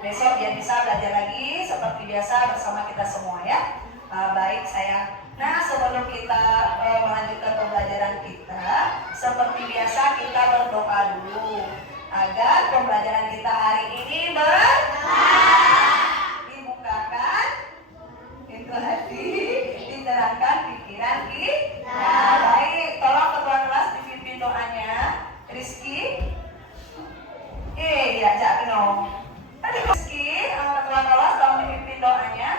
besok biar bisa belajar lagi seperti biasa bersama kita semua ya. Baik sayang. Nah, sebelum kita melanjutkan pembelajaran kita, seperti biasa kita berdoa dulu agar pembelajaran kita hari ini dibukakan pintu hati, diterangkan pikiran kita. Baik, tolong ketua kelas dipimpin doanya. Rizky, diajak dong. Rizky, ketua kelas tolong dipimpin doanya.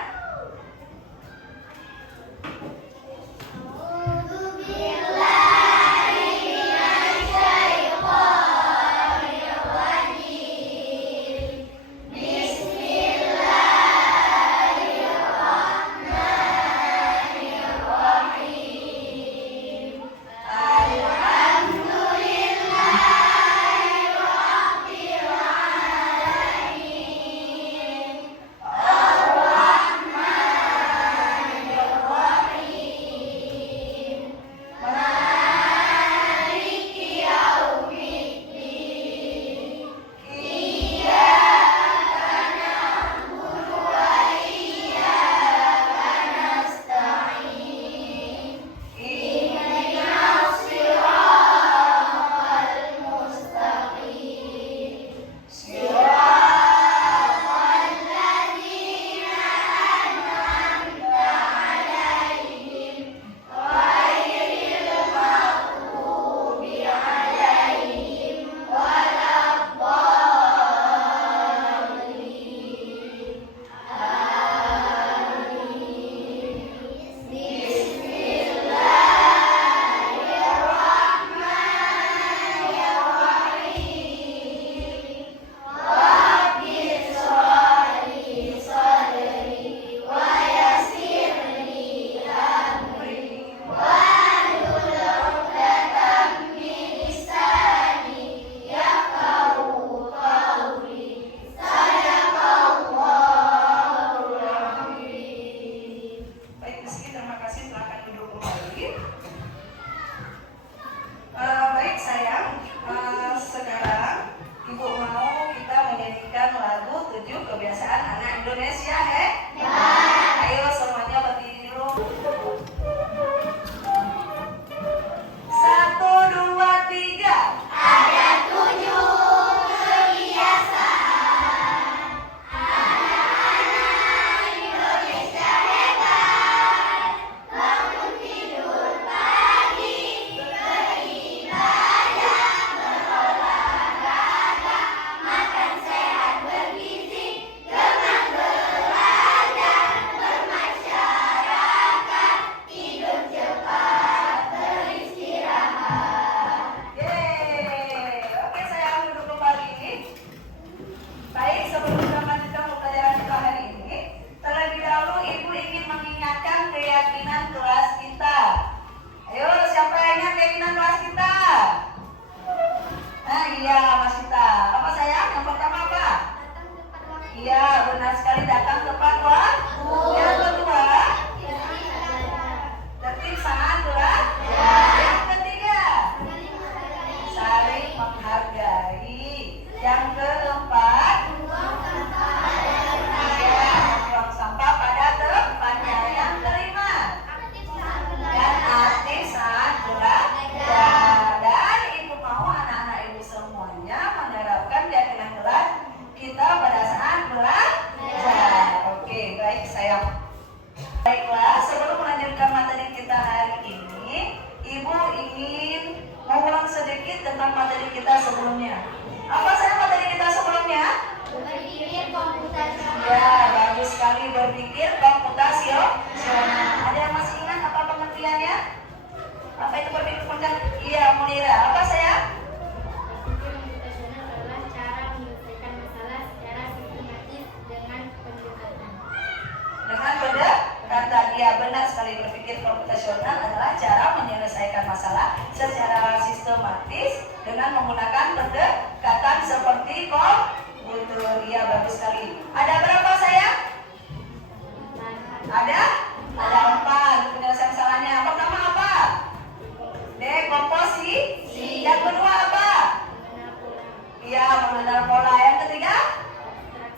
Iya, mengenal pola. Yang ketiga,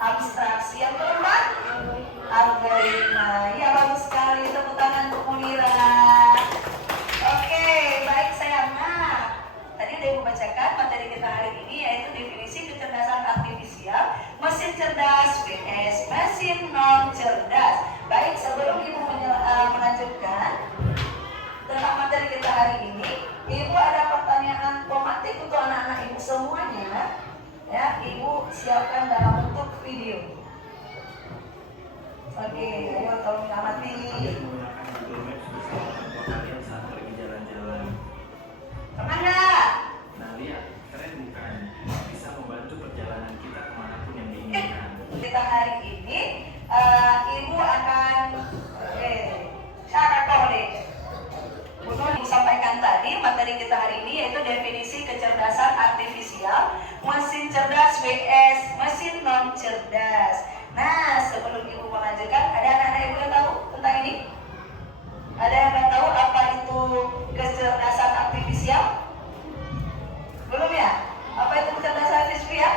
Abstraksi. Yang keempat, algoritma. Ya, bagus sekali. Tepuk tangan untuk Munira. Oke, baik sayang. Nah, tadi udah Ibu bacakan materi kita hari ini, yaitu definisi kecerdasan artifisial, mesin cerdas vs mesin non cerdas. Baik, sebelum Ibu melanjutkan tentang materi kita hari ini, Ibu ada pertanyaan formatif untuk anak-anak Ibu semuanya. Ya, Ibu siapkan dalam bentuk video. Oke, ayo tolong amati. Pernah nggak? Nah lihat, keren bukan? Bisa membantu perjalanan kita kemanapun yang diinginkan. Kita hari ini Ibu akan syarat kolej. Ibu sampaikan tadi materi kita hari ini yaitu definisi kecerdasan artifisial, mesin cerdas vs mesin non cerdas. Nah, sebelum Ibu melanjutkan, ada anak-anak Ibu yang tahu tentang ini? Ada yang nggak tahu apa itu kecerdasan artifisial? Belum ya? Apa itu kecerdasan artifisial?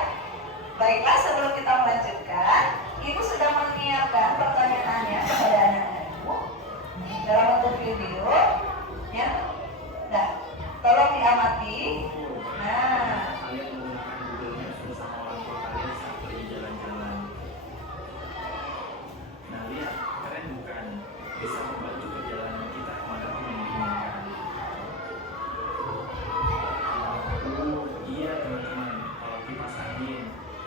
Baiklah, sebelum kita melanjutkan, Ibu sudah menyiapkan pertanyaannya kepada anak-anak Ibu dalam bentuk video. Ya, nah, tolong diamati. Nah, Kalian menggunakan Google Maps bersama orang tua kalian saat pergi jalan-jalan. Nah lihat, keren bukan? Bisa membantu perjalanan kita kemanapun yang diinginkan. Iya teman-teman, kalau kipas angin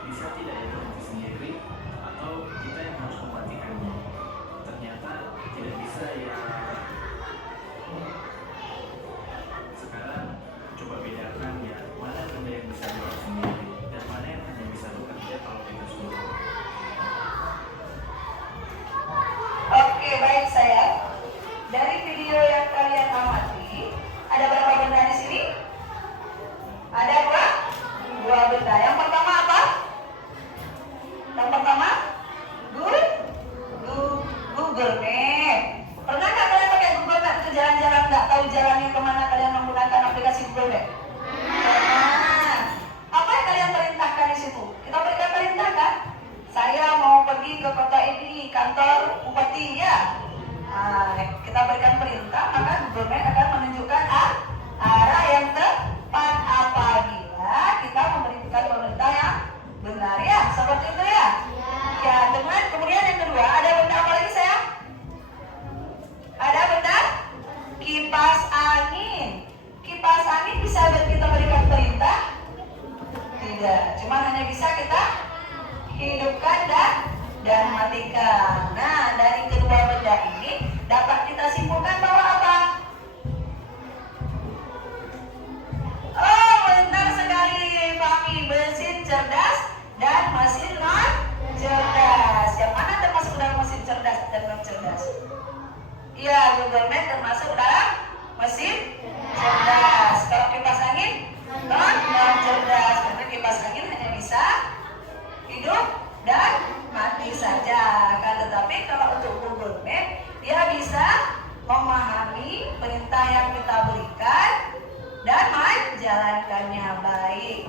bisa tidak ya berhenti sendiri atau kita yang harus mematikannya? Ternyata tidak bisa ya. Sekarang coba bedakan ya, mana benda yang bisa gerak sendiri dan mana yang hanya bisa bekerja kalau kita suruh. oke, baik sayang. Dari video yang kalian amati, ada berapa benda di sini? Ada dua benda. Yang pertama apa? Yang pertama, Google Map. Pernah nggak kalian pakai Google Map ke jalan-jalan nggak tahu jalannya kemana, kalian menggunakan aplikasi Google Map? Pernah. Apa yang kalian perintahkan di situ? Kita berikan perintah kan? Saya mau pergi ke kota ini, kantor bupati ya. Nah, kita berikan perintah, maka Google Map akan menunjukkan arah yang tepat apabila kita memberikan perintah yang benar ya. Seperti itu ya. Ya, teman. Kemudian yang kedua, ada benda apa lagi sayang? Ada benda kipas angin. Kipas angin bisa kita berikan perintah? Tidak, cuma hanya bisa kita hidupkan dan matikan. Nah, dari kedua benda ini dapat kita simpulkan bahwa apa? Oh, benar sekali Fahmi, mesin cerdas dan mesin non cerdas. Yang mana termasuk dalam mesin cerdas dan non cerdas? Iya, Google Map termasuk dalam mesin cerdas. Kalau kipas angin non cerdas, karena kipas angin hanya bisa hidup dan mati saja. Kan, tetapi kalau untuk Google Map, dia bisa memahami perintah yang kita berikan dan menjalankannya baik.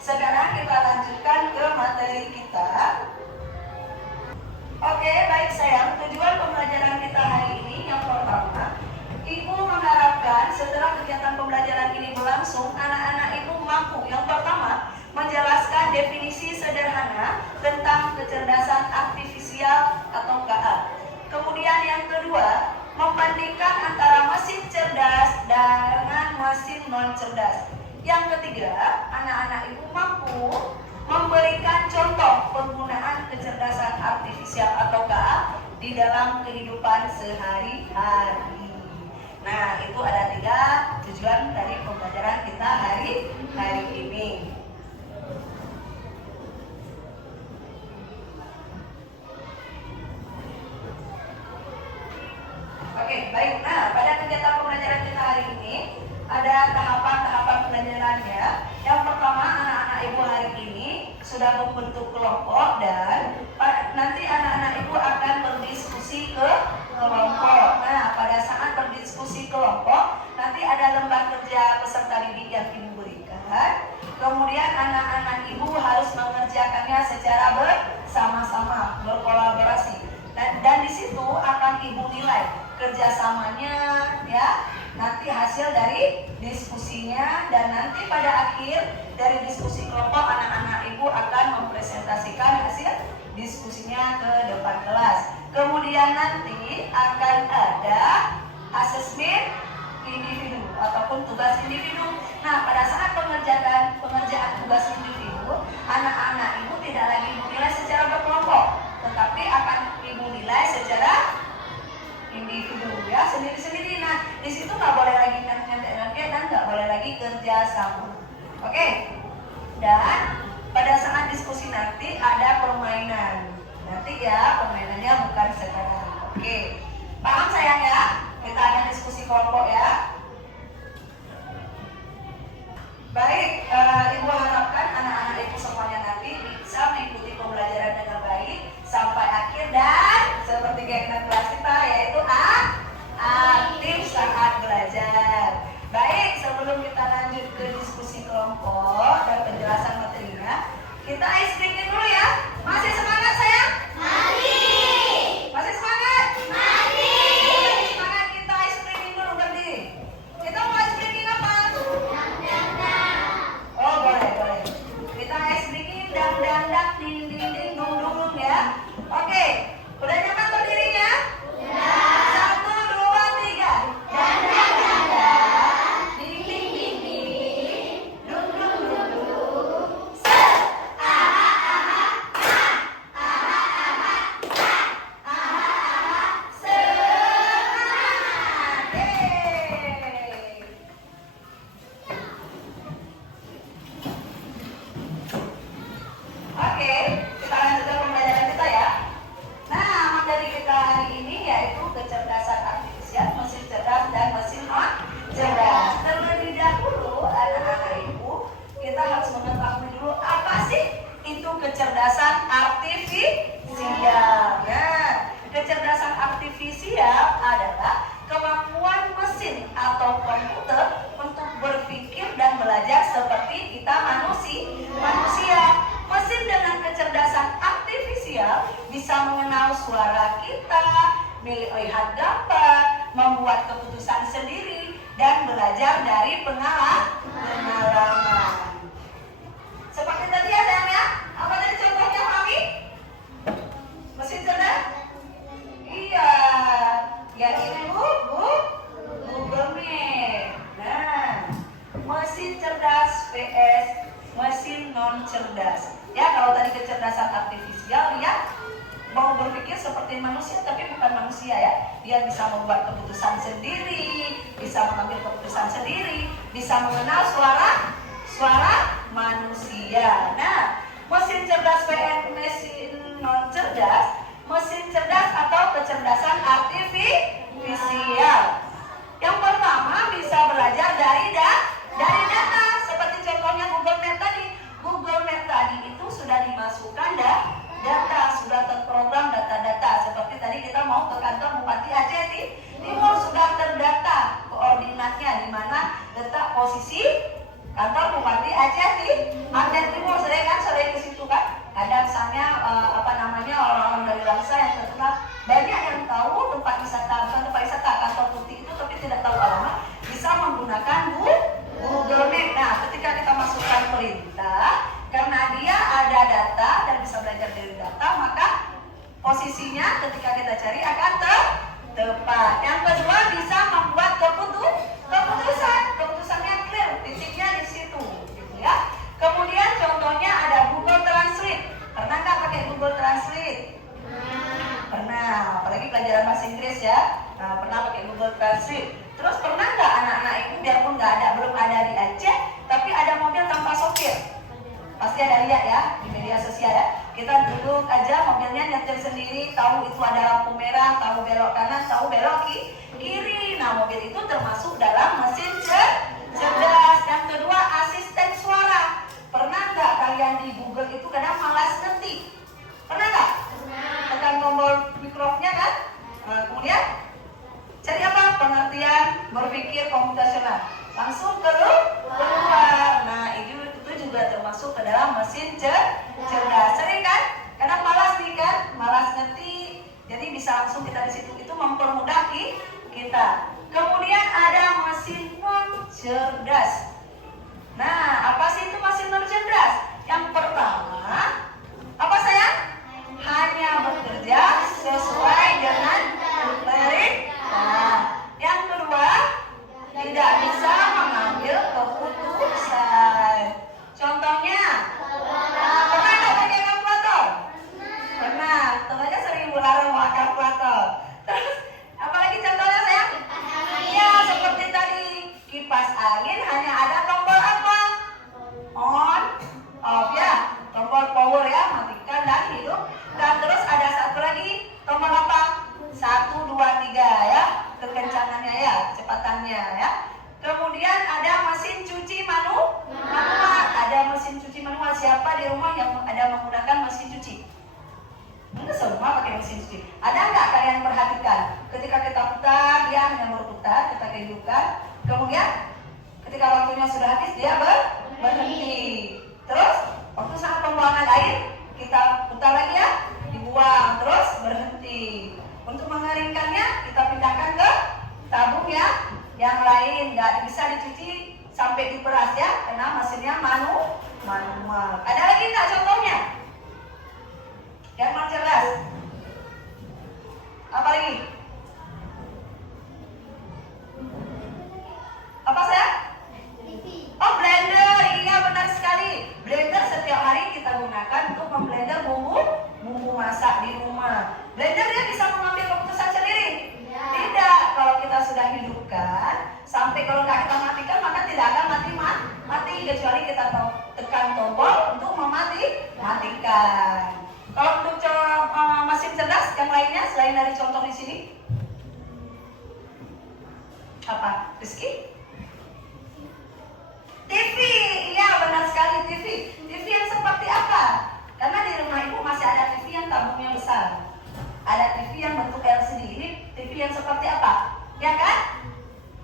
Sekarang kita lanjutkan ke materi kita. Oke, baik sayang. Tujuan pembelajaran kita hari ini yang pertama, Ibu mengharapkan setelah kegiatan pembelajaran ini berlangsung, anak-anak Ibu mampu yang pertama menjelaskan definisi sederhana tentang kecerdasan artifisial atau KA. Kemudian yang kedua, membandingkan antara mesin cerdas dengan mesin non cerdas. Yang ketiga, anak-anak Ibu mampu memberikan contoh penggunaan kecerdasan artifisial atau KA di dalam kehidupan sehari-hari. Nah, itu ada 3 tujuan dari pembelajaran kita hari ini. Oke, baik. Nah, pada kegiatan pembelajaran kita hari ini ada tahapan-tahapan pembelajarannya. Yang pertama, anak-anak Ibu hari ini sudah membentuk kelompok dan nanti anak-anak Ibu akan berdiskusi ke kelompok. Nah, pada saat berdiskusi kelompok, nanti ada lembar kerja peserta didik yang Ibu berikan. Kemudian anak-anak ibu harus mengerjakannya secara bersama-sama, berkolaborasi. Dan di situ akan ibu nilai kerjasamanya, ya. Nanti hasil dari diskusinya, dan nanti pada akhir dari diskusi kelompok anak-anak ibu akan mempresentasikan hasil diskusinya ke depan kelas. Kemudian nanti akan ada asesmen individu ataupun tugas individu. Nah, pada saat pengerjaan tugas individu, anak-anak ibu tidak lagi dinilai secara berkelompok, tetapi akan ibu nilai secara individu, ya, sendiri-sendiri. Nah, di situ nggak boleh lagi nyantai-nyantai dan nggak boleh lagi kerja sama. Oke. Dan pada saat diskusi nanti ada permainan. Nanti ya, permainannya bukan sekarang. Oke. Paham sayang ya? Kita ada diskusi kelompok ya. Baik, ibu harapkan anak-anak ibu semuanya nanti bisa mengikuti pembelajaran dengan baik sampai akhir, dan seperti keinginan kelas kita, yaitu aktif saat belajar. Baik, sebelum kita lanjut ke diskusi kelompok dan penjelasan materinya, kita ice breaking dulu ya. Masih semangat sayang? Masih semangat? Semangat, kita ice breaking dulu, berdiri. Kita mau ice breaking apa? Oh, boleh. Kita ice breaking dang ding ding ding dung dung ya. Oke, udah nyaman berdirinya? Ya. 1, 2, 3. Dang ding ding ding ding dung dung dung. Set. Semangat. Yeay. Oke, kita lanjutkan pembelajaran kita ya. Nah, materi kita hari ini yaitu kecerdasan artifisial, mesin cerdas dan mesin non cerdas. Terlebih dahulu, anak-anak ibu, kita harus mengetahui dulu apa sih itu kecerdasan artifisial. Nah, kecerdasan artifisial adalah kemampuan mesin atau komputer untuk berpikir dan belajar seperti kita manusia. Mesin dengan kecerdasan artifisial bisa mengenal suara kita, melihat gambar, membuat keputusan sendiri, dan belajar dari pengalaman. Seperti tadi ya sayang ya? Apa tadi contohnya Mami? Mesin cerdas? Iya, yaitu Google Map. Nah, mesin cerdas vs mesin non cerdas. Ya, kalau tadi kecerdasan artifisial, dia mau berpikir seperti manusia tapi bukan manusia ya. Dia bisa membuat keputusan sendiri, bisa mengambil keputusan sendiri, bisa mengenal suara manusia. Nah, mesin cerdas vs mesin non cerdas. Mesin cerdas atau kecerdasan artifisial. Yang pertama bisa belajar dari data, seperti contohnya Google Map tadi. Google Map tadi itu sudah dimasukkan data, sudah terprogram data-data. Seperti tadi kita mau ke kantor Bupati Aceh Timur, sudah terdata koordinatnya, di mana letak posisi kantor Bupati Aceh Timur. Sering ke situ kan. Kadang misalnya orang-orang dari bangsa yang terkenal, banyak yang tahu tempat wisata, kantor putih itu, tapi tidak tahu alamat, bisa menggunakan Google Map. Nah, ketika kita masukkan perintah, karena dia ada data dan bisa belajar dari data, maka posisinya ketika kita cari akan tepat. Yang kedua, bisa membuat keputusannya clear, titiknya di situ, gitu ya. Kemudian contohnya ada Google Translate. Pernah nggak pakai Google Translate? Pernah, apalagi pelajaran bahasa Inggris ya. Nah, pernah pakai Google Translate. Terus pernah nggak anak-anak ibu, biarpun belum ada di Aceh, tapi ada mobil tanpa sopir? Pasti ada lihat ya di media sosial ya. Kita duduk aja, mobilnya nyetir sendiri, tahu itu ada lampu merah, tahu belok kanan, tahu belok kiri. Nah, mobil itu termasuk dalam mesin cerdas. Yang kedua, asisten suara. Pernah nggak kalian di Google itu kadang malas ngetik? Pernah nggak? Tekan tombol mikrofonnya kan? Kemudian cari apa? Pengertian berpikir komputasional. Langsung keluar. Nah, itu juga ke dalam mesin cerdas. Sering kan? Kadang malas nih kan, malas ngerti. Jadi bisa langsung kita di situ, itu mempermudah kita. Kemudian ada mesin non cerdas. Nah, apa sih itu mesin non cerdas? Yang pertama, apa sayang? Hanya bekerja sesuai dengan perintah. Yang kedua, tidak bisa mengambil keputusan. Contohnya, pernah nggak pakai kalkulator? Pernah. Contohnya sering larang pakai kalkulator. Terus, apalagi contohnya sayang? Iya, seperti tadi kipas angin hanya ada tombol apa? On, off ya. Tombol power ya, matikan dan hidup. Dan terus ada satu lagi tombol apa? 1, 2, 3 ya, kekencangannya ya, kecepatannya ya. Kemudian ada mesin cuci manual. Ada mesin cuci manual. Siapa di rumah yang ada menggunakan mesin cuci? Enggak semua pakai mesin cuci. Ada nggak kalian perhatikan? Ketika kita putar, dia hanya berputar, kita hidupkan. Kemudian ketika waktunya sudah habis, dia berhenti. Terus waktu saat pembuangan air, kita putar lagi ya, dibuang, terus berhenti. Untuk mengeringkannya, kita pindahkan ke tabung ya, yang lain. Nggak bisa dicuci sampai diperas ya, karena mesinnya manual. Ada lagi nggak contohnya? Yang non cerdas. Apa lagi? Apa saya? Oh, blender. Iya, benar sekali. Blender setiap hari kita gunakan untuk memblender bumbu masak di rumah. Blender dia bisa mengambil keputusan sendiri? Tidak. Kalau kita sudah hidupkan, sampai kalau nggak kita matikan, maka tidak akan mati kecuali kita tekan tombol untuk mematikan. Kalau untuk mesin cerdas yang lainnya selain dari contoh di sini, apa? Rizky? TV, iya benar sekali TV. TV yang seperti apa? Karena di rumah ibu masih ada TV yang tabungnya besar. Ada TV yang bentuk LCD. Ini TV yang seperti apa? Ya kan?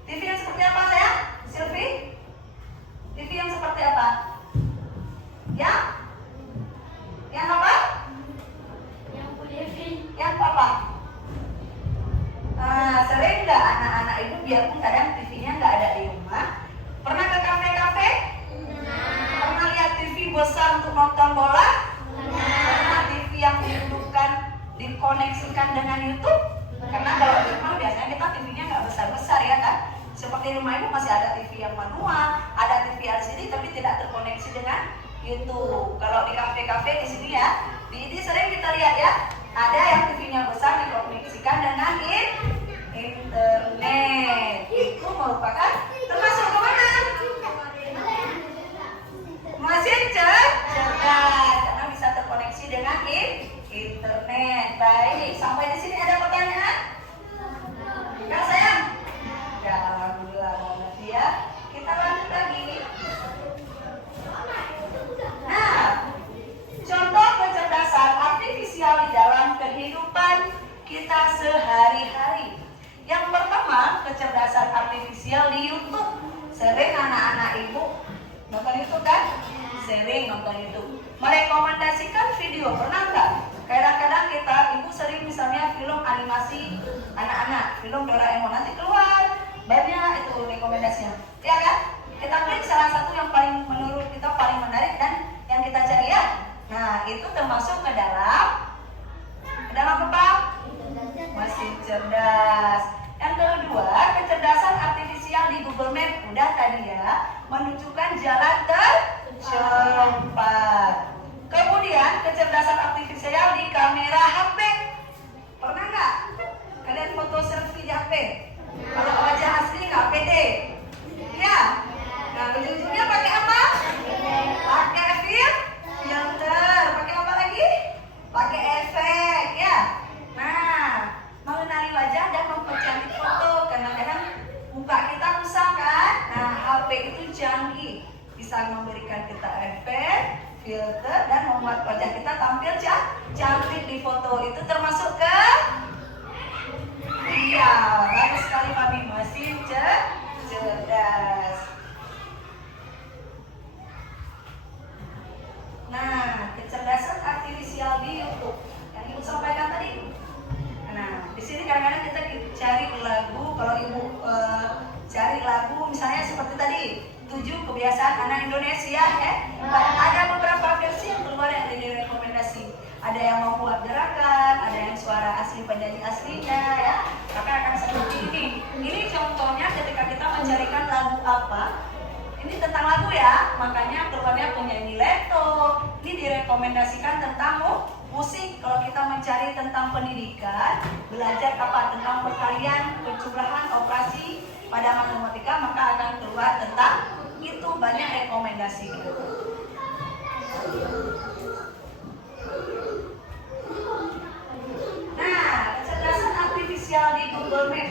TV yang seperti apa sayang? Sylvie? TV yang seperti apa? Ya? Yang apa? Yang apa? Sering nggak anak-anak itu biarpun kadang TV-nya nggak ada di rumah, pernah ke kafe-kafe? Pernah lihat TV besar untuk nonton bola? Pernah TV yang dihidupkan, dikoneksikan dengan YouTube? Karena kalau di rumah biasanya kita TV-nya nggak besar-besar ya kan? Seperti rumah ibu masih ada TV yang manual, ada TV LCD tapi tidak terkoneksi dengan YouTube. Kalau di kafe-kafe di sini ya, di ini sering kita lihat ya, ada yang TV-nya besar dikoneksikan dengan internet. Itu merupakan termasuk kemana? Mesin cerdas, karena bisa terkoneksi dengan internet. Baik, sampai di sini ada pertanyaan? Enggak sayang? Ya, alhamdulillah banget ya. Kita lanjut lagi. Nah, contoh kecerdasan artifisial di dalam kehidupan kita sehari-hari. Yang pertama, kecerdasan artifisial di YouTube. Sering anak-anak ibu nonton YouTube kan? Sering nonton YouTube. Merekomendasikan video, pernah nggak? Kadang-kadang kita, ibu sering misalnya film animasi anak-anak, film Doraemon nanti keluar, banyak itu rekomendasinya. Ya kan? Kita klik salah satu yang paling menurut kita paling menarik dan yang kita cari ya. Nah, itu termasuk ke dalam apa? Mesin cerdas. Yang kedua, kecerdasan artifisial di Google Map. Udah tadi ya, menunjukkan jalan tercepat. Kemudian, kecerdasan artifisial di kamera HP. Pernah nggak kalian foto selfie di HP? Kalau wajah asli nggak pede. Ya. Nah, ujung-ujungnya pakai apa? Pakai filter. Pakai apa lagi? Pakai efek ya. Nah, mengenali wajah dan mempercantik foto. Kadang-kadang muka kita kusam kan? Nah, HP itu canggih, bisa memberikan kita efek, filter, dan membuat wajah kita tampil cantik di foto. Itu termasuk ke? Iya, bagus sekali Mami. Mesin cerdas. cari lagu. Kalau ibu cari lagu misalnya seperti tadi 7 kebiasaan anak Indonesia ya. Ada beberapa versi yang keluar yang direkomendasi. Ada yang membuat gerakan, ada yang suara asli penyanyi aslinya ya. Maka akan seperti ini. Ini contohnya ketika kita mencarikan lagu apa. Ini tentang lagu ya, makanya keluarnya penyanyi Leto. Ini direkomendasikan tentang musik. Kalau kita mencari tentang pendidikan, belajar apa tentang perkalian, penjumlahan, operasi pada matematika, maka akan keluar tentang itu, banyak rekomendasi gitu. Nah, kecerdasan artifisial di Google Map.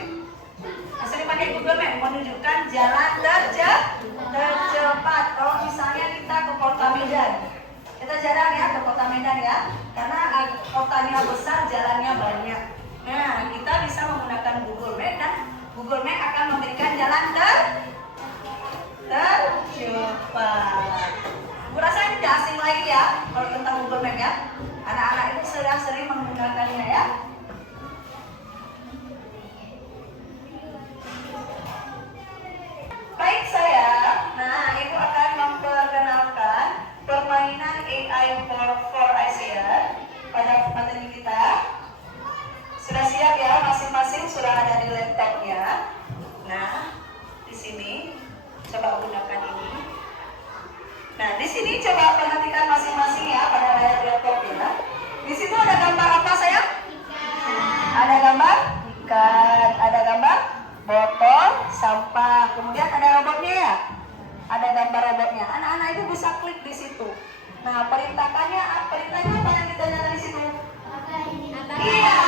Sering pakai Google Map menunjukkan jalan tercepat. Kalau misalnya kita ke Kota Medan, kita jarang ya ke Kota Medan ya, karena kotanya besar, jalannya banyak. Nah, kita bisa menggunakan Google Map dan Google Map akan memberikan jalan tercepat. Gue rasa ini tidak asing lagi ya kalau tentang Google Map ya. Anak-anak itu sering menggunakannya ya. Baik saya, nah ibu akan memperkenalkan permainan AI for ASEAN pada materi kita. Sudah siap ya, masing-masing sudah ada di laptopnya. Nah, di sini coba gunakan ini. Nah, di sini coba perhatikan masing-masing ya pada layar laptopnya. Di situ ada gambar apa sayang? Ada gambar ikan, ada gambar botol, sampah, kemudian ada robotnya ya. Ada gambar robotnya. Anak-anak itu bisa klik di situ. Nah, perintahnya apa yang ditanyakan di situ? Iya,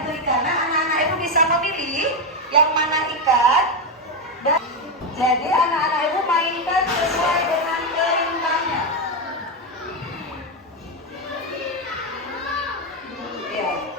itu ikan. Nah, anak-anak itu bisa memilih yang mana ikan. Dan jadi anak-anak itu mainkan sesuai dengan perintahnya. Iya.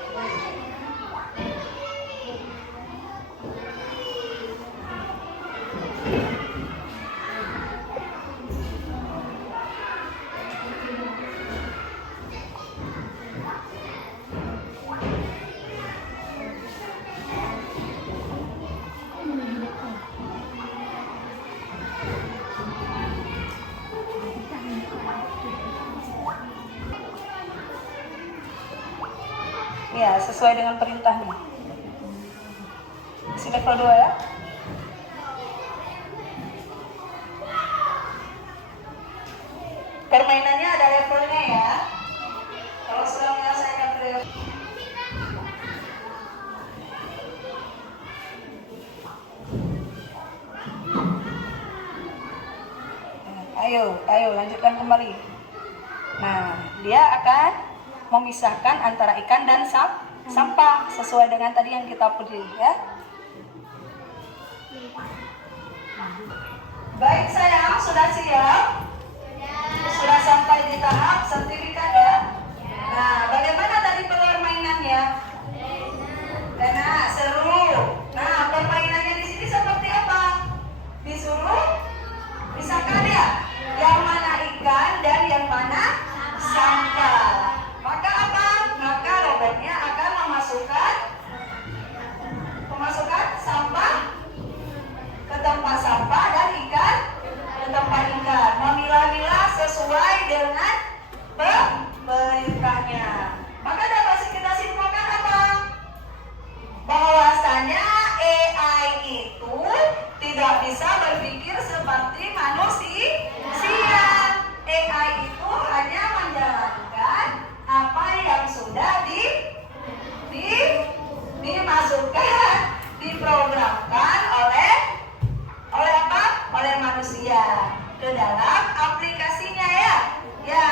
Ya, sesuai dengan perintahnya. Isi level 2 ya. Permainannya ada levelnya ya. Kalau sudah menyelesaikan level. Ayo lanjutkan kembali. Nah, dia akan memisahkan antara ikan dan sampah sesuai dengan tadi yang kita pilih ya. Baik sayang, sudah siap? Sudah sampai di tahap sertifikat ya? Nah, bagaimana tadi permainannya? Enak, seru. Nah, permainannya di sini seperti apa? Disuruh pisahkan ya, yang mana ikan dan yang mana sampah. Maka apa? Maka robotnya akan memasukkan sampah ke tempat sampah dan ikan ke tempat ikan. Memilah-milah sesuai dengan perintahnya. Maka dapat kita simpulkan apa? Bahwasanya AI itu tidak bisa berpikir seperti manusia. AI itu hanya menjalankan apa yang sudah dimasukkan, diprogramkan oleh apa? Oleh manusia ke dalam aplikasinya ya. Ya,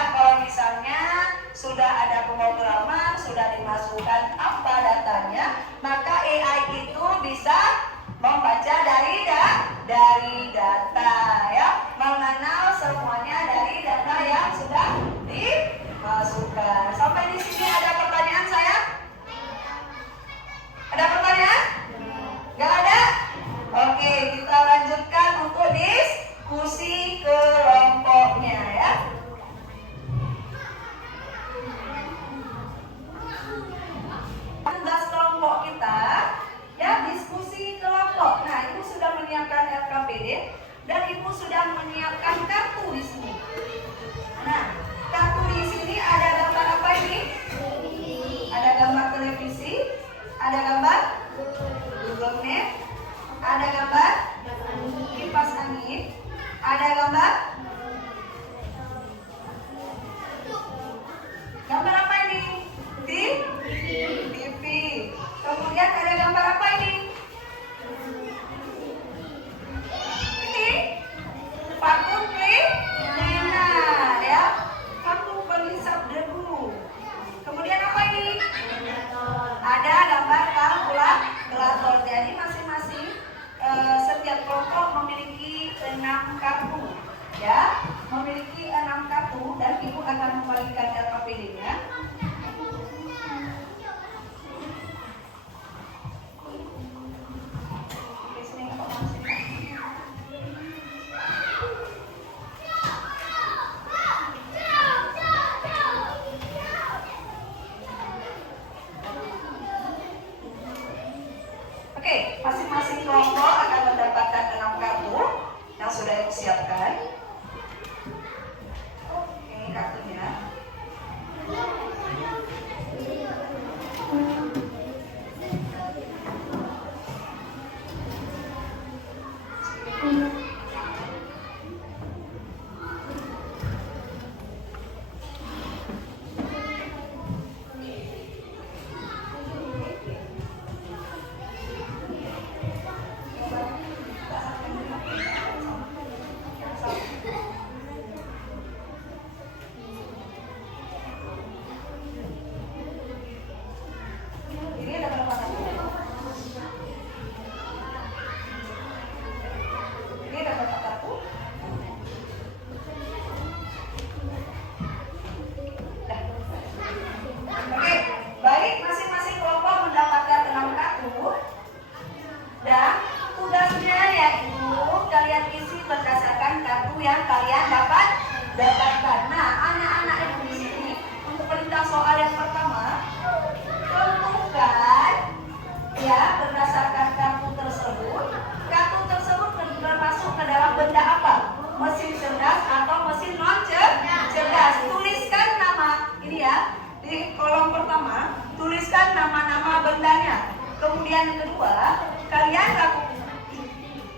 mesin cerdas atau mesin non cerdas. Tuliskan nama ini ya di kolom pertama. Tuliskan nama-nama bendanya. Kemudian yang kedua, kalian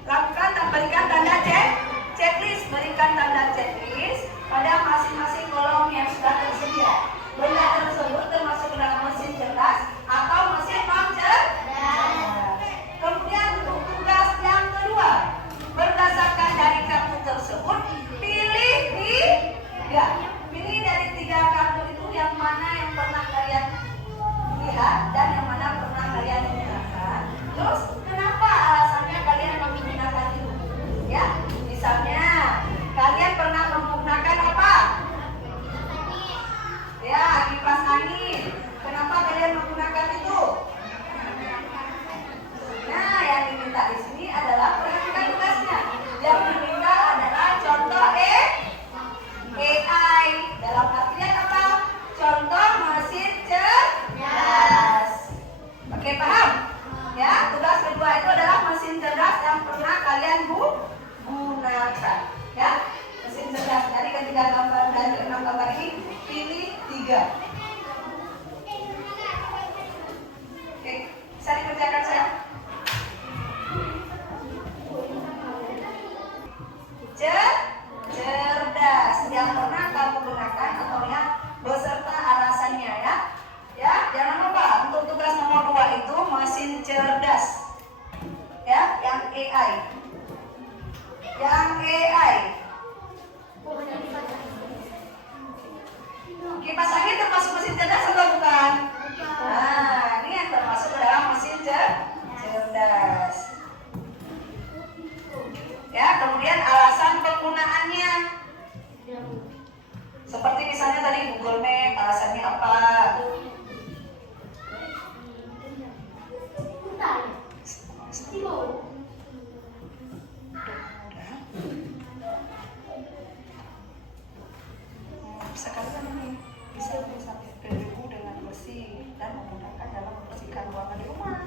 lakukan berikan tanda checklist, berikan tanda checklist pada masing-masing kolom yang sudah tersedia. Benda tersebut termasuk dalam mesin cerdas atau mesin non cerdas. Kemudian untuk tugas yang kedua, berdasarkan dari kartu tersebut, pilih dari 3 kartu itu yang mana yang pernah kalian lihat dan yang mana pernah kalian gunakan. Terus kenapa alasannya kalian menggunakan itu? Ya, misalnya kalian pernah menggunakan apa? Ya, kipas angin. Kenapa kalian menggunakan itu? Nah, yang diminta di sini adalah perhatikan tugasnya. Yang diminta adalah contoh AI. Dalam artian apa? Contoh mesin cerdas. Oke, paham? Ya, tugas kedua itu adalah mesin cerdas yang pernah kalian gunakan. Ya, mesin cerdas. Dari ketiga gambar dan 6 gambar ini, pilih 3. Oke, bisa dikerjakan saya? Cerdas yang pernah kamu gunakan atau yang beserta alasannya ya. Ya, jangan lupa untuk tugas nomor 2 itu mesin cerdas. Ya, yang AI. Yang AI. Kipas angin termasuk mesin cerdas atau bukan? Nah, ini yang termasuk dalam mesin cerdas. Ya, kemudian alasan penggunaannya. Seperti misalnya tadi Google Map, alasannya apa? Sekalian ini bisa sampai beribu dengan bersih dan menggunakan dalam membersihkan ruangan di rumah.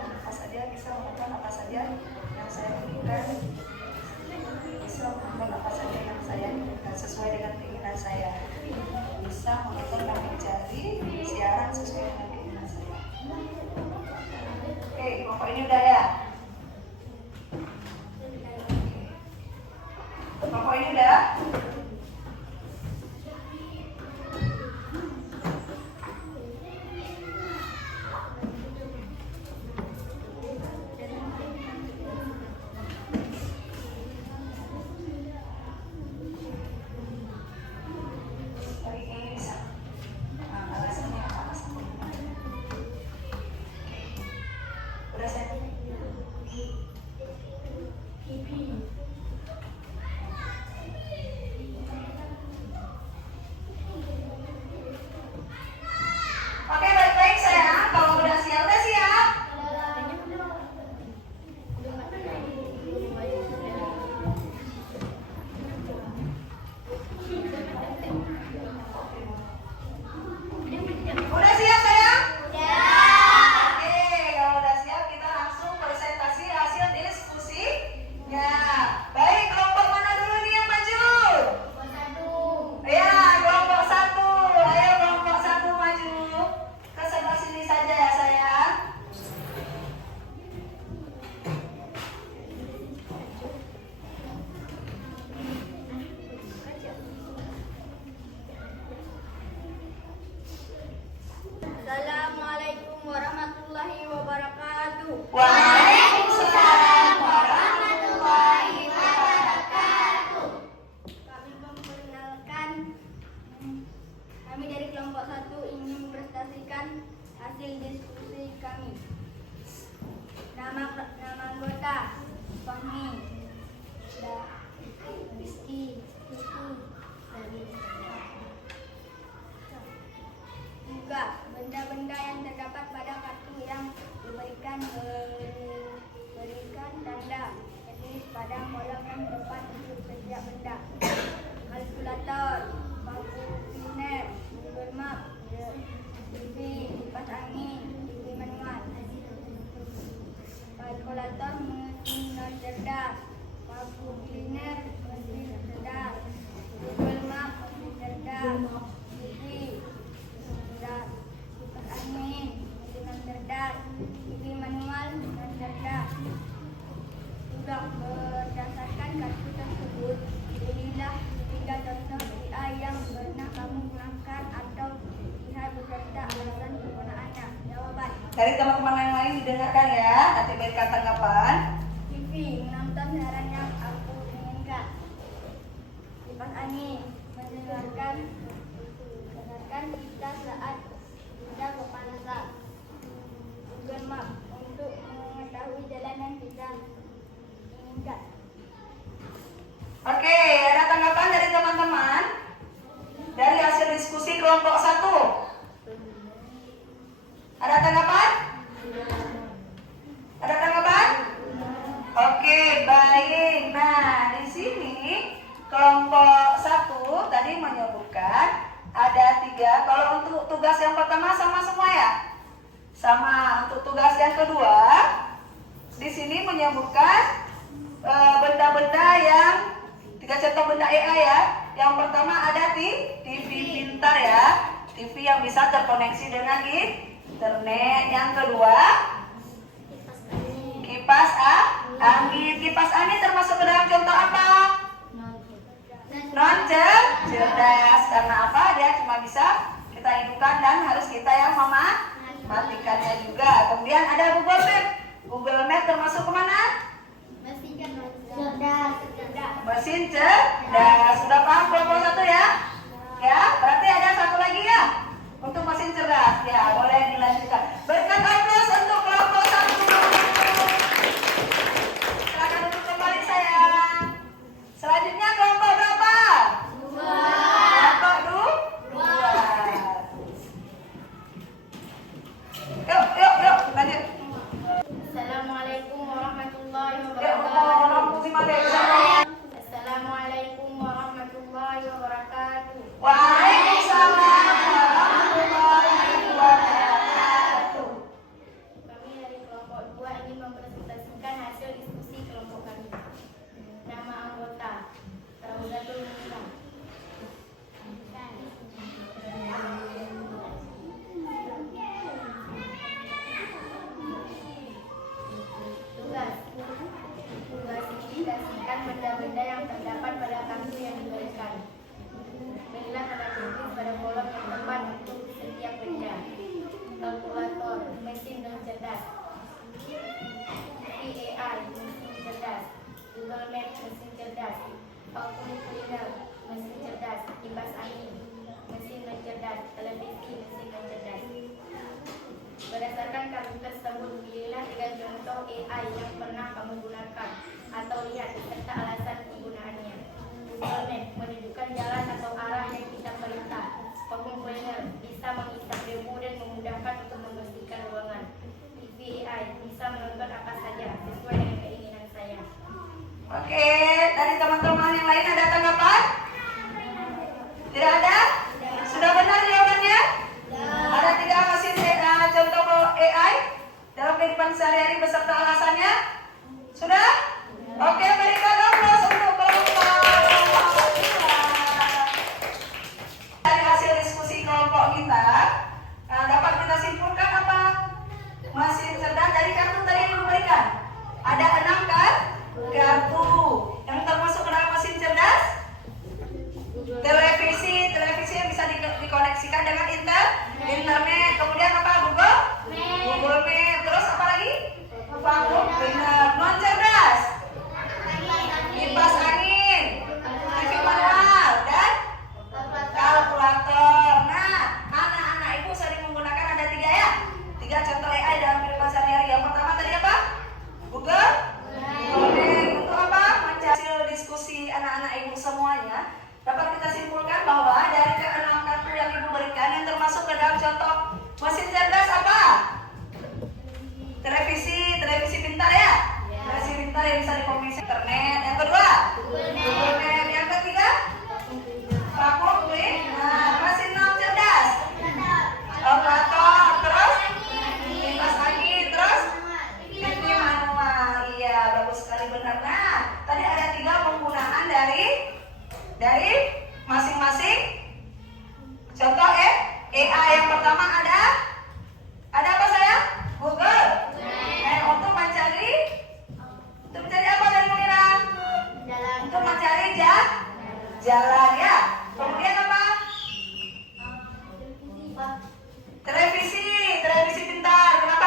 Apa saja bisa melakukan apa saja yang saya inginkan, bisa melakukan apa saja yang saya inginkan sesuai dengan keinginan saya, bisa menonton dan mencari siaran sesuai dengan keinginan saya. Oke, pokok ini udah ya. Pokok ini udah. Dari teman-teman yang lain didengarkan ya, nanti berikan tanggapan. TV menonton siaran yang aku inginkan. Kipas angin mendengarkan kita saat sedang kepanasan. Google Map untuk mengetahui jalan yang kita inginkan. Oke, ada tanggapan dari teman-teman dari hasil diskusi kelompok 1? Ada tanggapan? Ada tanggapan? Oke, baik. Nah, di sini kelompok 1 tadi menyebutkan ada 3. Kalau untuk tugas yang pertama sama semua ya? Sama. Untuk tugas yang kedua, di sini menyebutkan benda-benda yang 3 contoh benda AI ya. Yang pertama ada TV pintar ya, TV yang bisa terkoneksi dengan internet. Yang kedua, kipas angin. Kipas angin termasuk ke dalam contoh apa? Non cerdas. Karena apa? Dia cuma bisa kita hidupkan dan harus kita yang mematikannya juga. Kemudian ada Google Map. Google Map termasuk kemana? Mesin cerdas. Sudah paham kelompok 1 ya? Ya, berarti ada satu lagi ya untuk mesin cerdas. Ya, boleh dilanjutkan. Berikan aplaus untuk kelompok 1. Silakan duduk kembali sayang. Selanjutnya kelompok berapa? 2. Kelompok 2. Yuk, lanjut. Assalamualaikum warahmatullahi Yuk, wabarakatuh. Assalamualaikum warahmatullahi wabarakatuh. Waalaikumsalam warahmatullahi wabarakatuh. Kami dari kelompok 2 ingin mempresentasikan hasil diskusi kelompok kami. Nama anggota Raudatul Musa. Tugas indikasikan benda-benda yang terdapat pada kartu yang diberikan. Berilah tanda kutip pada kolom yang tepat untuk setiap benda. Kalkulator, mesin non cerdas. AI, mesin cerdas. Google Map, mesin cerdas. Vacuum cleaner, mesin cerdas. Kipas angin, mesin non cerdas. Televisi, mesin non cerdas. Berdasarkan kartu tersebut, pilihlah 3 contoh AI yang pernah kamu gunakan atau lihat serta alasan penggunaannya. Google Map menunjukkan jalan atau arah yang kita perintah. Vacuum cleaner bisa menghisap debu dan memudahkan untuk membersihkan ruangan. TV AI bisa menonton apa saja sesuai dengan keinginan saya. Oke, dari teman-teman yang lain ada tanggapan? Tidak ada? Sudah benar jawabannya? Ada 3 mesin contoh AI dalam kehidupan sehari-hari beserta alasannya? Sudah? Oke, berikan aplaus untuk kelompok. Dari hasil diskusi kelompok kita, dapat kita simpulkan apa? Mesin cerdas dari kartu tadi yang diberikan. Ada 6 kan? Kartu yang termasuk ke dalam mesin cerdas. Televisi yang bisa dikoneksikan dengan internet. Kemudian apa? Google Map. Terus apa lagi? Vacuum cleaner. Non cerdas. Kipas angin. TV manual dan kalkulator. Nah, anak-anak ibu sering menggunakan ada 3 ya. 3 contoh AI dalam kehidupan sehari-hari. Yang pertama tadi apa? Google. Untuk apa? Hasil diskusi anak-anak ibu semuanya, dapat kita simpulkan bahwa dari ke-6 kartu yang ibu berikan yang termasuk ke dalam contoh mesin cerdas apa? Televisi pintar ya? Televisi pintar yang bisa dikoneksi internet. Yang kedua? Google Map. Yang ketiga? Vacuum cleaner. Mesin non cerdas. Kalkulator. Terus? Kipas angin. Terus? TV manual. Iya, bagus sekali benar. Nah, tadi ada 3 penggunaan dari masing-masing contoh AI. Yang pertama ada apa sayang? Google. Untuk mencari apa dari Mira? Untuk mencari jalan ya. Kemudian apa? Televisi pintar. Kenapa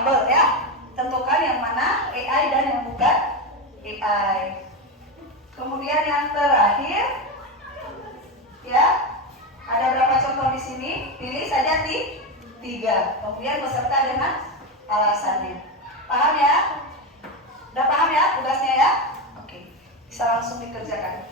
variabel ya. Tentukan yang mana AI dan yang bukan AI. Kemudian yang terakhir ya, ada berapa contoh di sini? Pilih saja 3. Kemudian beserta dengan alasannya. Paham ya? Udah paham ya tugasnya ya? Oke, bisa langsung dikerjakan.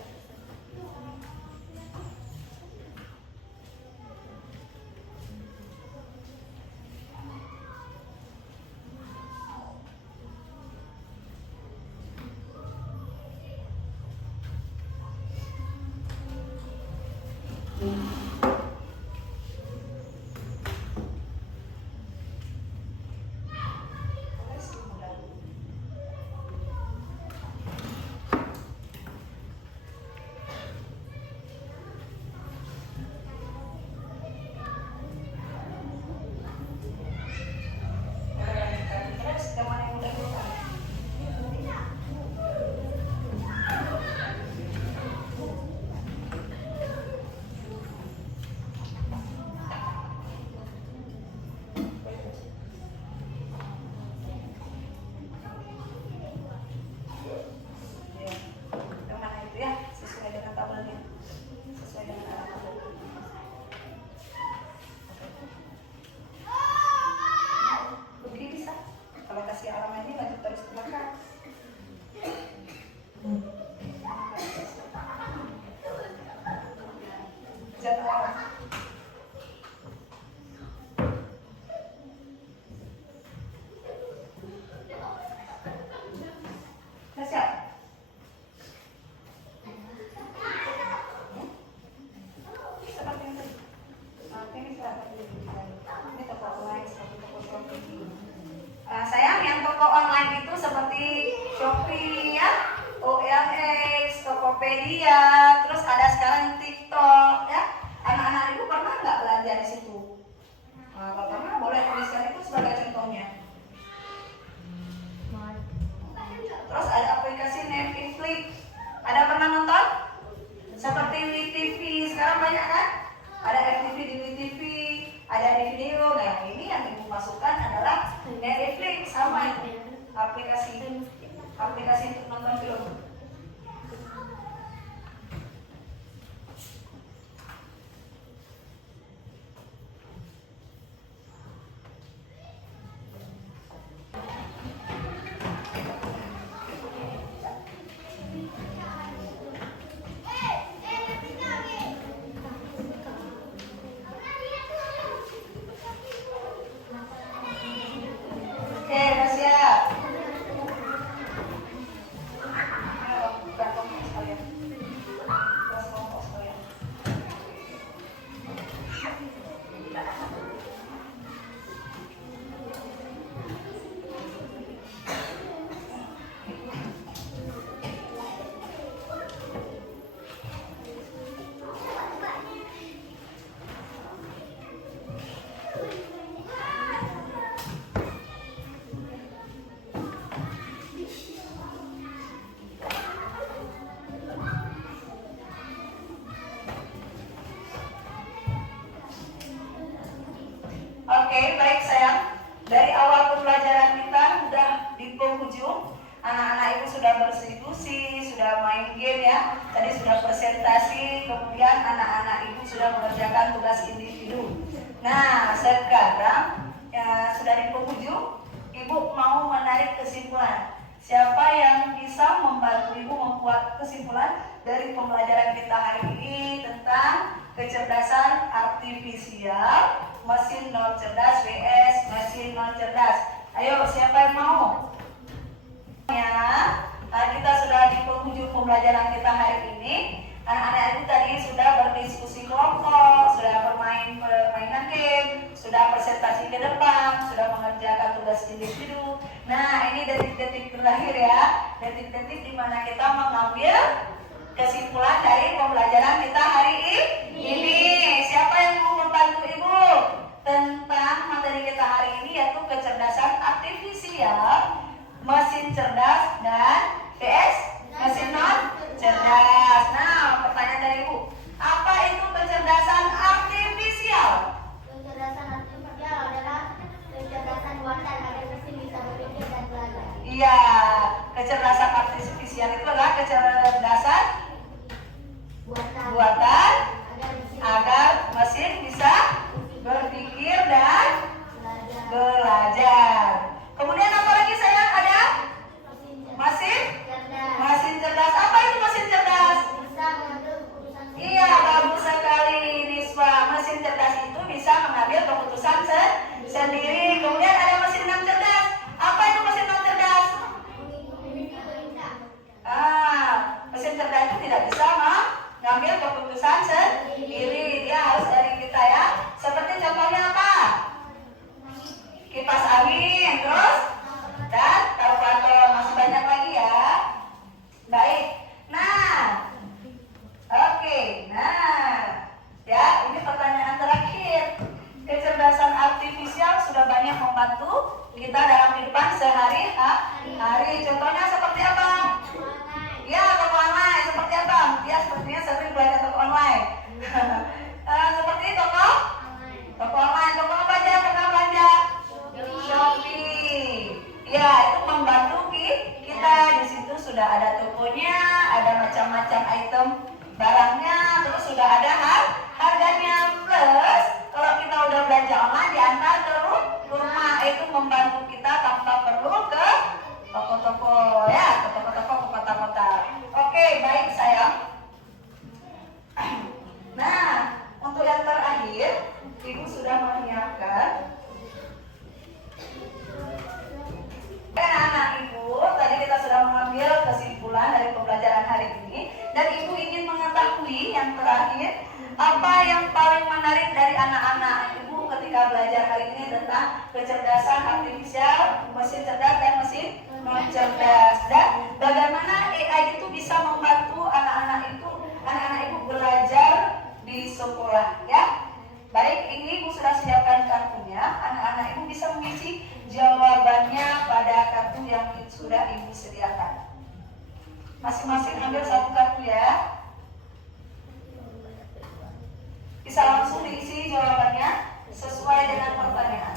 Sayang, yang toko online itu seperti Shopee ya, OLX, Tokopedia, terus ada sekarang TikTok ya. Anak-anak ibu pernah nggak belanja di situ? Nah, kalau pernah boleh tuliskan itu sebagai contohnya. Terus ada aplikasi Netflix. Ada pernah nonton? Seperti WeTV, sekarang banyak kan? Ada FTV di WeTV, ada di video. Nah, ini yang ibu masukkan adalah Netflix, sama itu aplikasi untuk nonton film. Oke, udah siap. Bukan kelompok sekalian. Terus kelompok sekalian. Oke, baik sayang. Dari awal pembelajaran kita sudah di penghujung. Anak-anak ibu sudah berdiskusi, sudah main game ya. Tadi sudah presentasi, kemudian anak-anak ibu sudah mengerjakan tugas individu. Nah, sekarang ya, sudah di penghujung, ibu mau menarik kesimpulan. Siapa yang bisa membantu ibu membuat kesimpulan dari pembelajaran kita hari ini tentang kecerdasan artifisial, mesin non cerdas vs mesin non cerdas. Ayo, siapa yang mau? Ya, kita sudah di penghujung pembelajaran kita hari ini. Anak-anak itu tadi sudah berdiskusi kelompok, sudah bermain permainan game, sudah presentasi ke depan, sudah mengerjakan tugas individu. Nah, ini detik-detik terakhir ya, detik-detik di mana kita mengambil kesimpulan dari pembelajaran kita hari ini. Siapa yang mau membantu ibu tentang materi kita hari ini, yaitu kecerdasan artifisial, mesin cerdas dan vs mesin non cerdas. Nah, pertanyaan dari ibu, apa itu kecerdasan artifisial? Kecerdasan artifisial adalah kecerdasan buatan dari mesin Kecerdasan artifisial itu adalah kecerdasan buatan agar mesin bisa berpikir dan belajar. Kemudian apa lagi sayang? Ada mesin cerdas. Apa itu mesin cerdas? Iya, bagus sekali Niswa. Mesin cerdas itu bisa mengambil keputusan sendiri. Kemudian ada mesin non cerdas. Apa itu mesin non cerdas? Mesin cerdas itu tidak bisa mengambil keputusan sendiri. Dia harus dari kita ya. Seperti contohnya apa? Kipas angin, terus dan kalkulator. Masih banyak lagi ya. Baik. Nah, oke. Nah, ya ini pertanyaan terakhir. Kecerdasan artifisial sudah banyak membantu kita dalam kehidupan sehari-hari. Contohnya seperti apa? Ya, toko online. Seperti apa? Ya, sepertinya sering belajar toko online. Seperti toko online. Toko apa aja pernah belanja? Shopee. Ya, itu membantu kita. Di situ sudah ada tokonya, ada macam-macam item barangnya, terus sudah ada harganya. Plus, kalau kita udah belanja online diantar ke rumah, itu membantu kita tanpa perlu ke toko-toko ya, ke toko-toko ke kota-kota. Oke, baik sayang. Nah, untuk yang terakhir, Ibu sudah menyiapkan anak-anak Ibu. Tadi kita sudah mengambil kesimpulan dari pembelajaran hari ini, dan Ibu ingin mengetahui yang terakhir, apa yang paling menarik dari anak-anak Ibu ketika belajar hari ini tentang kecerdasan artifisial, mesin cerdas dan mesin non cerdas, dan bagaimana AI itu bisa membantu anak-anak Ibu belajar di sekolah ya. Baik, ini Ibu sudah siapkan kartunya. Anak-anak Ibu bisa mengisi jawabannya pada kartu yang sudah Ibu sediakan. Masing-masing ambil satu kartu ya. Bisa langsung diisi jawabannya sesuai dengan pertanyaan.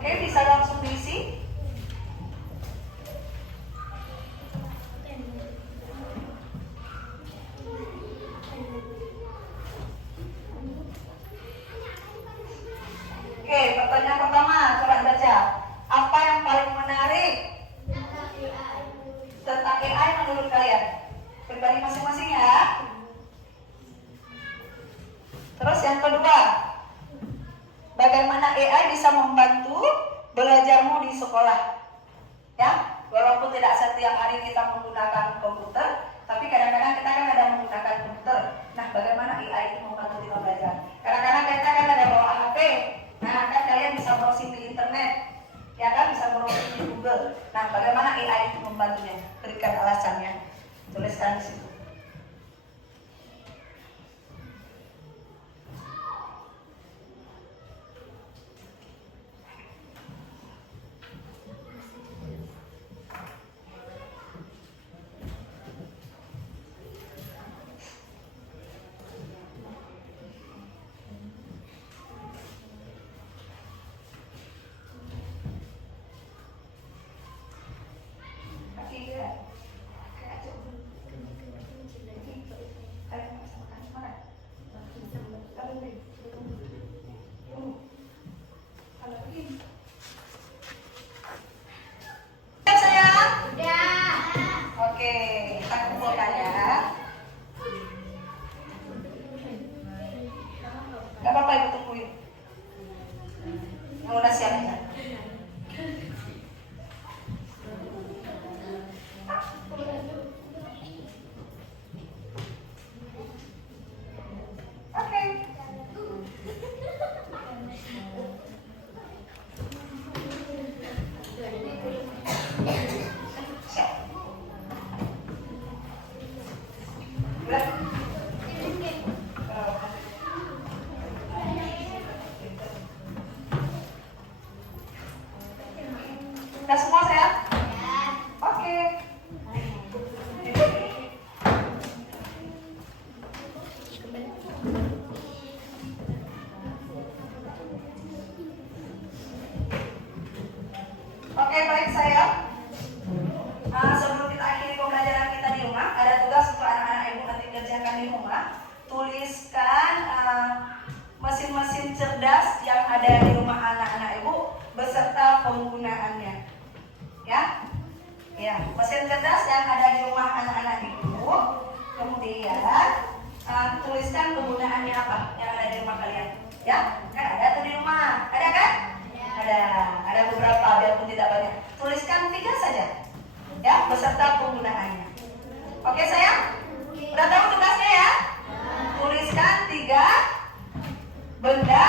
Oke, bisa langsung diisi. Oke, pertanyaan pertama, coba baca. Apa yang paling menarik tentang AI menurut kalian? Pribadi masing-masing ya. Terus yang kedua, bagaimana AI bisa membantu belajarmu di sekolah? Ya, walaupun tidak setiap hari kita menggunakan komputer, tapi kadang-kadang kita kan ada menggunakan komputer. Nah, bagaimana AI itu membantu kita belajar? Kadang-kadang kita kan ada bawa HP. Nah, kan kalian bisa browsing di internet, ya kan, bisa browsing di Google. Nah, bagaimana AI itu membantunya? Berikan alasannya, tuliskan di situ. Gak apa-apa, Ibu tungguin. Yang udah siap ya. Oke. Siap. Udah. tuliskan mesin-mesin cerdas yang ada di rumah anak-anak ibu beserta penggunaannya. Ya, ya, mesin cerdas yang ada di rumah anak-anak ibu. Kemudian tuliskan penggunaannya apa yang ada di rumah kalian. Ya, kan ada tuh di rumah, ada kan? Ada beberapa biarpun tidak banyak. Tuliskan 3 saja, ya, beserta penggunaannya. Oke sayang, udah tahu tugasnya ya? Tuliskan 3 benda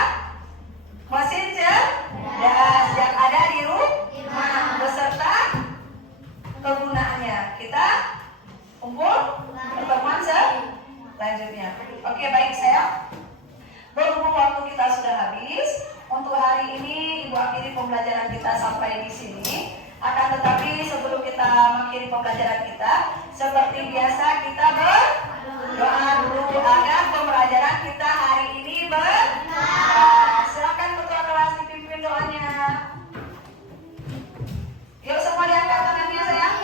mesin cerdas yang ada di rumah beserta penggunaannya. Kita kumpul pertemuan selanjutnya. Oke baik sayang. Berhubung waktu kita sudah habis, untuk hari ini Ibu akhiri pembelajaran kita sampai di sini. Akan tetapi sebelum kita mengakhiri pembelajaran kita, seperti biasa kita berdoa dulu agar pembelajaran kita hari ini berkah. Silakan ketua kelas dipimpin doanya. Yuk semua diangkat tangannya sayang.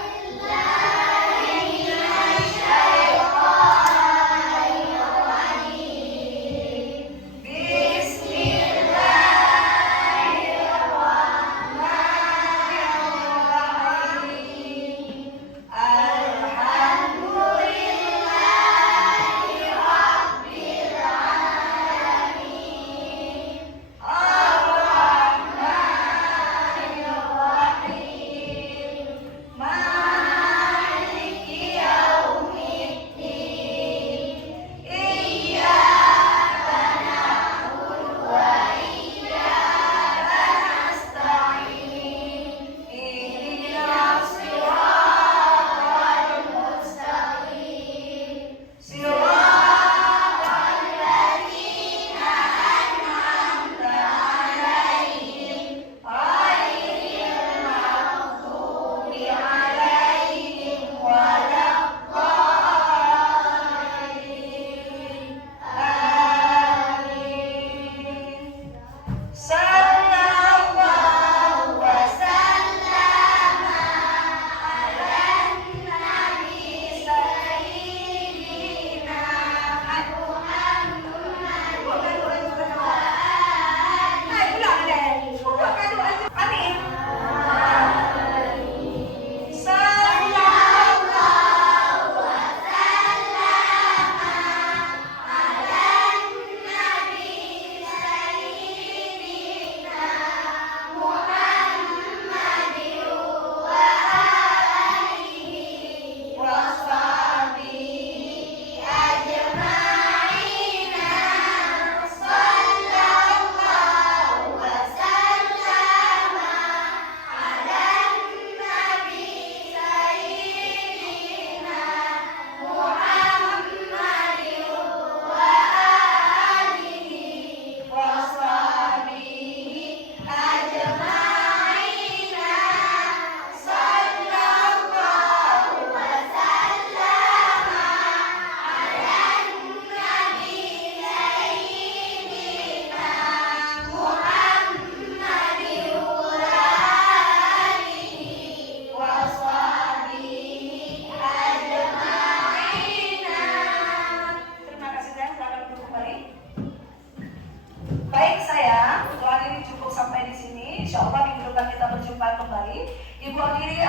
Ibu akhiri